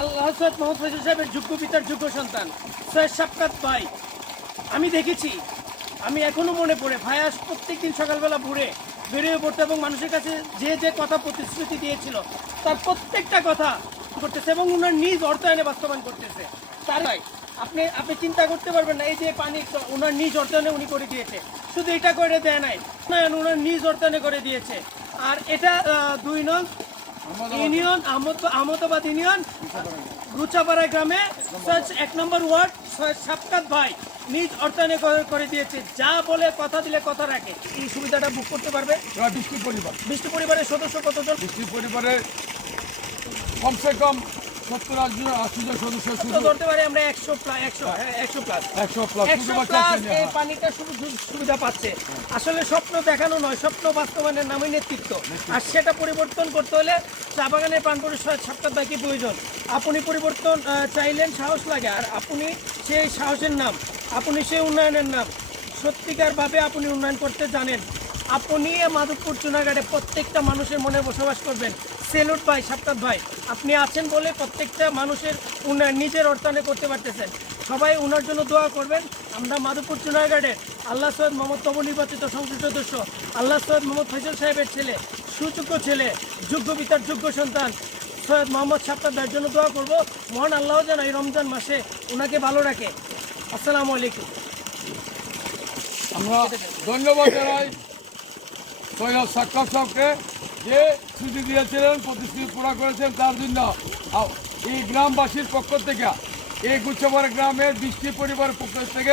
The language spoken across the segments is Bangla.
আল্লাহ সৈয়দ মোহাম্মদ ফয়জুল সাহেবের যোগ্য পিতার যোগ্য সন্তান সৈয়দ শাফকাত ভাই। আমি দেখেছি, আমি এখনো মনে পড়ে ভাইয়া প্রত্যেকদিন সকালবেলা ভোরে বেরিয়ে পড়তো এবং মানুষের কাছে যে যে কথা প্রতিশ্রুতি দিয়েছিল তার প্রত্যেকটা কথা করতেছে এবং ওনার নিজ অর্থায়নে বাস্তবায়ন করতেছে। তার ভাই আপনি আপনি চিন্তা করতে পারবেন না, এই যে পানি ওনার নিজ অর্থায়নে উনি করে দিয়েছে। শুধু এটা করে দেয় নাই, ওনার নিজ অর্থায়নে করে দিয়েছে। আর এটা 2 নং ইউনিয়ন আহমদাবাদ ইউনিয়ন গুচাপাড়া গ্রামে 1 নম্বর ওয়ার্ড শাফকাত ভাই নিজ অর্থায়নে করে দিয়েছে। যা বলে কথা দিলে কথা রাখে। এই সুবিধাটা বুক করতে পারবে। বৃষ্টি পরিবারের সদস্য কতজন? বৃষ্টি পরিবারের কমসে কম 70-80 জন সদস্য ধরতে পারি আমরা 100 প্লাস এই পানিটা সুবিধা পাচ্ছে। আসলে স্বপ্ন দেখানো নয়, স্বপ্ন বাস্তবায়নের নামই নেতৃত্ব। আর সেটা পরিবর্তন করতে হলে চা বাগানের প্রাণপুরী শাফকাত ভাইকে প্রয়োজন। আপনি পরিবর্তন চাইলেন, সাহস লাগে। আর আপনি সেই সাহসের নাম, আপনি সেই উন্নয়নের নাম। সত্যিকারভাবে আপনি উন্নয়ন করতে জানেন। আপনি মাধবপুর চুনাঘাটে প্রত্যেকটা মানুষের মনে বসবাস করবেন। সেলুট ভাই, শাফকাত ভাই, আপনি আছেন বলে প্রত্যেকটা মানুষের উন্নয়ন নিজের অর্থায়নে করতে পারতেছেন। সবাই ওনার জন্য দোয়া করবেন। আমরা মাধবপুর চুনাঘাটে আল্লাহ সৈয়দ মোহাম্মদ নবনির্বাচিত সংসদ সদস্য আল্লাহ সৈয়দ মোহাম্মদ ফয়জুল সাহেবের ছেলে, সুযোগ্য ছেলে, যোগ্য পিতার যোগ্য সন্তান সৈয়দ মোহাম্মদ শাফকাত ভাইয়ের জন্য দোয়া করব। মহান আল্লাহ যেন এই রমজান মাসে ওনাকে ভালো রাখে। আসসালামু আলাইকুম। আমরা ধন্যবাদ জানাই সৈয়দ শাফকাত সাহেবকে, যে স্মৃতি দিয়েছিলেন, প্রতিশ্রুতি পুরা করেছেন। তার জন্য এই গ্রামবাসীর পক্ষ থেকে, এই গুচ্ছপাড়া গ্রামের বৃষ্টি পরিবারের পক্ষ থেকে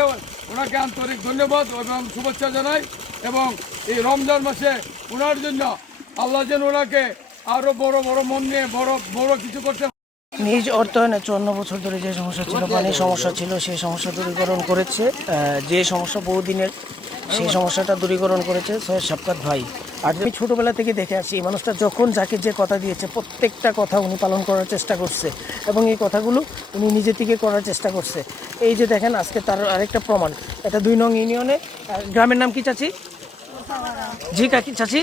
ওনাকে আন্তরিক ধন্যবাদ এবং শুভেচ্ছা জানাই। এবং এই রমজান মাসে ওনার জন্য আল্লাহ যেন ওনাকে আরও বড় বড় মন নিয়ে বড় কিছু করতে। নিজ অর্থায়নে 54 বছর ধরে যে সমস্যা ছিল, পানির সমস্যা ছিল, সেই সমস্যা দূরীকরণ করেছে। যে সমস্যা বহুদিনের, সেই সমস্যাটা দূরীকরণ করেছে সৈয়দ শাফকাত ভাই। আর আমি ছোটোবেলা থেকে দেখে আসছি, এই মানুষটা যখন যাকে যে কথা দিয়েছে প্রত্যেকটা কথা উনি পালন করার চেষ্টা করছে এবং এই কথাগুলো উনি নিজে থেকে করার চেষ্টা করছে। এই যে দেখেন আজকে তার আরেকটা প্রমাণ। এটা 2 নং ইউনিয়নে, গ্রামের নাম কি চাচি? জি কাকি চাচি,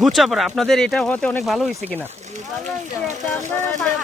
গুচাপাড়া। আপনাদের এটা হতে অনেক ভালো হয়েছে কিনা?